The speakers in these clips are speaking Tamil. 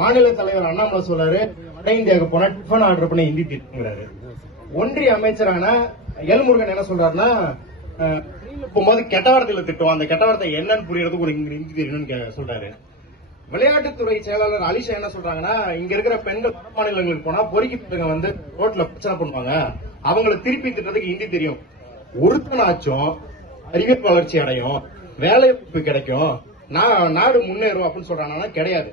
மாநில தலைவர் அண்ணாமலை சொல்றாரு வட இந்தியாவுக்கு போனா டிஃபன் ஆர்டர் பண்ணி ஹிந்தி திட்டுங்கிறாரு. ஒன்றிய அமைச்சரான எல்முருகன் என்ன சொல்றாருன்னா போகும்போது கெட்ட வார்த்தையில திட்டுவோம், அந்த கெட்ட வார்த்தை என்னன்னு புரியறதுக்கு ஒரு ஹிந்தி தெரியணும்னு சொல்றாரு. விளையாட்டுத்துறை செயலாளர் அலிஷா என்ன சொல்றாங்கன்னா, இங்க இருக்கிற பெண்கள் வட மாநிலங்களுக்கு போனா பொறுக்கி பிள்ளைங்க வந்து ரோட்ல பிரச்சனை பண்ணுவாங்க, அவங்களை திருப்பி திட்டத்துக்கு ஹிந்தி தெரியும். ஒருத்தனாச்சும் அறிவியல் வளர்ச்சி அடையும், வேலை வாய்ப்பு கிடைக்கும், நாடு முன்னேறும் அப்படின்னு சொல்றாங்கன்னா கிடையாது.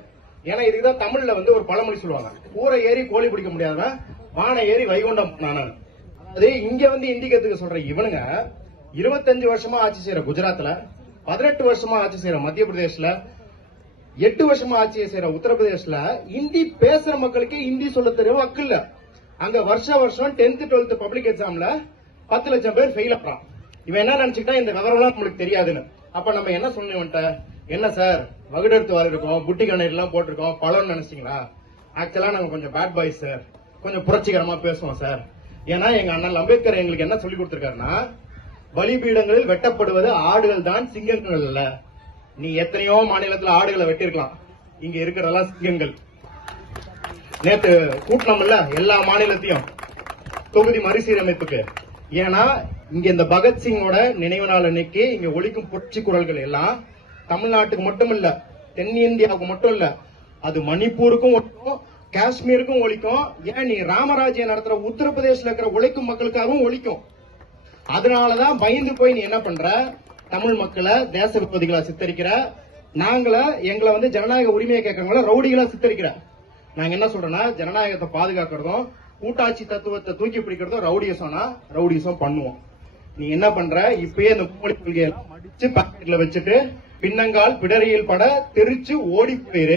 ஏன்னா இதுக்குதான் தமிழ்ல வந்து ஒரு பழமொழி சொல்லுவாங்க, கூரை ஏறி கோழி பிடிக்க முடியாதவன் வானை ஏறி வைகுண்டம் நானு. அதாவது இங்க வந்து ஹிந்தி கத்துக்க சொல்ற இவனுங்க 25 வருஷமா ஆட்சி செய்யற குஜராத்ல, 18 வருஷமா ஆட்சி செய்யற மத்திய பிரதேஷ்ல, 8 வருஷமா ஆட்சி செய்யற உத்தரப்பிரதேஷ்ல ஹிந்தி பேசுற மக்களுக்கே ஹிந்தி சொல்ல தெரிய வக்கு இல்ல. அங்க வருஷம் 10th 12th பப்ளிக் எக்ஸாம்ல 10 லட்சம் பேர் ஃபெயில் ஆறான். இவன் என்ன நினைச்சுக்கிட்டா இந்த விவரம் நம்மளுக்கு தெரியாதுன்னு. அப்ப நம்ம என்ன சொன்னோம்ட்ட, என்ன சார் வகுடெடுத்து வாரி இருக்கோம், புட்டி கண்ணீர் எல்லாம் போட்டிருக்கோம், பழம்னு நினைச்சீங்களா? ஆக்சுவலா நாங்க கொஞ்சம் பேட் பாய்ஸ் சார், கொஞ்சம் புரட்சிகரமா பேசுவோம் சார். ஏன்னா எங்க அண்ணன் அம்பேத்கர் எங்களுக்கு என்ன சொல்லி கொடுத்திருக்காருன்னா, பலிபீடங்களில் வெட்டப்படுவது ஆடுகள் தான், சிங்கங்கள் இல்ல. நீ எத்தனையோ மாநிலத்தில் ஆடுகளை வெட்டிருக்கலாம், இங்க இருக்கிறதெல்லாம் சிங்கங்கள். நேத்து கூட்டணும்ல எல்லா மாநிலத்தையும் தொகுதி மறுசீரமைப்புக்கு. ஏன்னா இங்க இந்த பகத்சிங்கோட நினைவு நாள் அன்னைக்கு இங்க ஒலிக்கும் புரட்சி குரல்கள் எல்லாம் தமிழ்நாட்டுக்கு மட்டும் இல்ல, தென்னிந்தியாவுக்கு மட்டும் இல்ல, அது மணிப்பூருக்கும் ஒலிக்கும், காஷ்மீருக்கும் ஒலிக்கும். ஏன் நீ ராமராஜ்யம் நடத்துற உத்தரப்பிரதேசல இருக்கிற உழைக்கும் மக்களுக்காகவும் ஒலிக்கும். அதனாலதான் பயந்து போய் நீ என்ன பண்ற, தமிழ் மக்களை தேச விரோதிகளா சித்தரிக்கிற, எங்களை வந்து ஜனநாயக உரிமையை கேட்கறவங்கள ரவுடிகளா சித்தரிக்கிற. நாங்க என்ன சொல்றோம்னா, ஜனநாயகத்தை பாதுகாக்கிறதும் கூட்டாட்சி தத்துவத்தை தூக்கி பிடிக்கிறதும் ரவுடிசம் பண்ணுவோம். நீ என்ன பண்ற, இப்பயே இந்த மொழி கொள்கையெல்லாம் மடிச்சு பாக்கெட்ல வச்சுட்டு பின்னங்கால் பிடரியில் பட தெரிச்சு ஓடி போயிரு.